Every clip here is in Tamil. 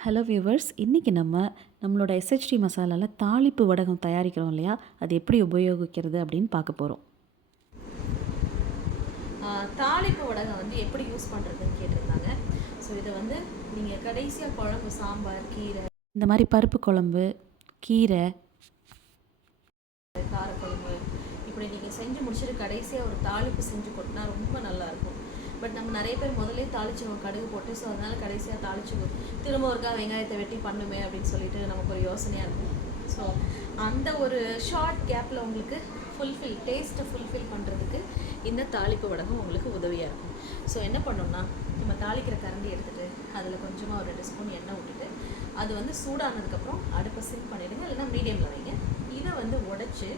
ஹலோ வியூவர்ஸ் இன்றைக்கி நம்ம நம்மளோட எஸ்ஹெச்டி மசாலாவில் தாளிப்பு வடகம் தயாரிக்கிறோம் இல்லையா? அது எப்படி உபயோகிக்கிறது அப்படின்னு பார்க்க போகிறோம் தாளிப்பு வடகம் வந்து எப்படி யூஸ் பண்ணுறதுன்னு கேட்டிருந்தாங்க. ஸோ இதை வந்து நீங்கள் கடைசியாக குழம்பு சாம்பார் கீரை இந்த மாதிரி பருப்பு குழம்பு கீரை காரக்குழம்பு இப்படி நீங்கள் செஞ்சு முடிச்சுட்டு கடைசியாக ஒரு தாளிப்பு செஞ்சு கொட்டினா ரொம்ப நல்லாயிருக்கும் பட் நம்ம நிறைய பேர் முதல்லே தாளிச்சிடுவோம் கடுகு போட்டு. ஸோ அதனால் கடைசியாக தாளிச்சிடுவோம் திரும்ப ஒருக்கா வெங்காயத்தை வெட்டி பண்ணுமே அப்படின்னு சொல்லிட்டு நமக்கு ஒரு யோசனையாக இருக்கும். ஸோ அந்த ஒரு ஷார்ட் கேப்பில் உங்களுக்கு ஃபுல்ஃபில் டேஸ்ட்டை ஃபுல்ஃபில் பண்ணுறதுக்கு இந்த தாளிப்பு வடகம் உங்களுக்கு உதவியாக இருக்கும். ஸோ என்ன பண்ணோம்னா நம்ம தாளிக்கிற கரண்டி எடுத்துகிட்டு அதில் கொஞ்சமாக ஒரு ரெண்டு ஸ்பூன் எண்ணெய் விட்டுட்டு அது வந்து சூடானதுக்கப்புறம் அடுப்பை சிம் பண்ணிவிடுங்க இல்லைன்னா மீடியமில் வைங்க. இதை வந்து உடச்சி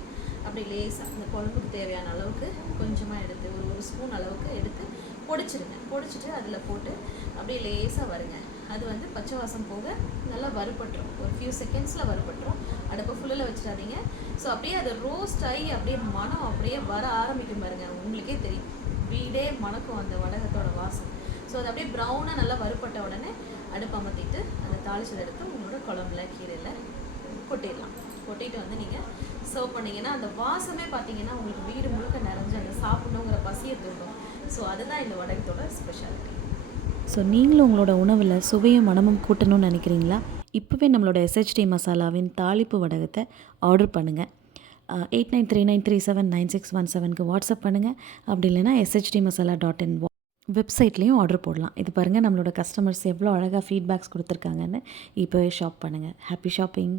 அப்படி லேசாக இந்த குழம்புக்கு தேவையான அளவுக்கு கொஞ்சமாக எடுத்து ஒரு ஒரு ஸ்பூன் அளவுக்கு எடுத்து பொடிச்சிருங்க. பொடிச்சிட்டு அதில் போட்டு அப்படியே லேசாக வருங்க. அது வந்து பச்சை வாசம் போக நல்லா வறுபட்டுரும். ஒரு ஃபியூ செகண்ட்ஸில் வறுபட்டுரும். அடுப்பை ஃபுல்லில் வச்சிடாதீங்க. ஸோ அப்படியே அது ரோஸ்ட் ஆகி அப்படியே மனம் அப்படியே வர ஆரம்பிக்கும் பாருங்க. உங்களுக்கே தெரியும். வீடே மணக்கும் அந்த வடகத்தோட வாசம். ஸோ அது அப்படியே ப்ரௌனாக நல்லா வறுபட்ட உடனே அடுப்பு அமர்த்திட்டு அந்த தாளிச்சதை எடுத்து உங்களோட குழம்புல கீரையில் கொட்டிடலாம். கொட்டிட்டு வந்து நீங்கள் சர்வ் பண்ணீங்கன்னா அந்த வாசமே பார்த்தீங்கன்னா உங்களுக்கு வீடு முழுக்க நிறைஞ்சு அந்த சாப்பிடணுங்கிற பசியை தூண்டும். ஸோ அதுதான் இந்த வடகத்தோட ஸ்பெஷாலிட்டி ஸோ நீங்களும் உங்களோட உணவில் சுவையும் மனமும் கூட்டணும்னு நினைக்கிறீங்களா? இப்போவே நம்மளோட எஸ்ஹெச்டி மசாலாவின் தாளிப்பு வடகத்தை ஆர்டர் பண்ணுங்கள் eight nine three nine three seven nine six one செவனுக்கு வாட்ஸ்அப் பண்ணுங்கள் அப்படி இல்லைன்னா எஸ்ஹெச்டி மசாலா டாட் இன் வெப்சைட்லேயும் ஆர்டர் போடலாம். இது பாருங்கள் நம்மளோட கஸ்டமர்ஸ் எவ்வளோ அழகாக ஃபீட்பேக்ஸ் கொடுத்துருக்காங்கன்னு இப்போவே ஷாப் பண்ணுங்கள் ஹாப்பி ஷாப்பிங்